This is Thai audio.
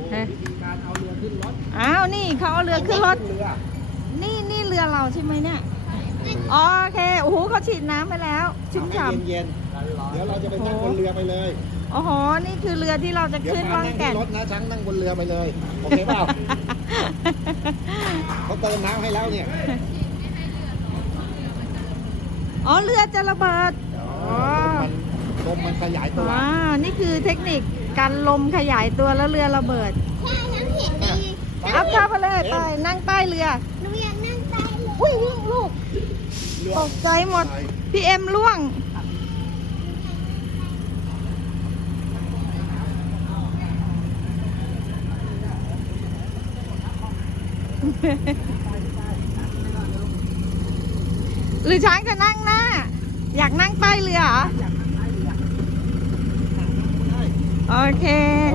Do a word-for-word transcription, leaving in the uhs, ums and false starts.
วิธีการเอาเรือขึ้นรถอ้าวนี่เขาเอาเรือขึ้นรถเรือนี่นี่เรือเราใช่ไหมเนี่ยอ๋อโอเคโอ้โหเขาฉีดน้ำไปแล้วชุ่มเอาฉ่ให้เย็นๆเดี๋ยวเราจะไปนั่งบนเรือไปเลยำโอ้โหนี่คือเรือที่เราจะเดี๋ยวขึ้นพาล่องนั่งแก่ที่นรถนะช้างนั่งบนเรือไปเลยโอเคเปล่าเขาเติมน้ำให้แล้วเนี่ยอ๋อเรือจะระเบิดอ๋อลมมันขยายตัวว้านี่คือเทคนิคการลมขยายตัวแล้วเรือระเบิดใช่น้ำเห็นดีเอาเข้าไปเลยไปนั่งใต้เรือหนูอยากนั่งใต้เลยอุ้ยลูกเรือตกใจหมดพี่เอ็มล่วง หรือช้างจะนั่งหน้า อยากนั่งใต้เรือเหรอโอเค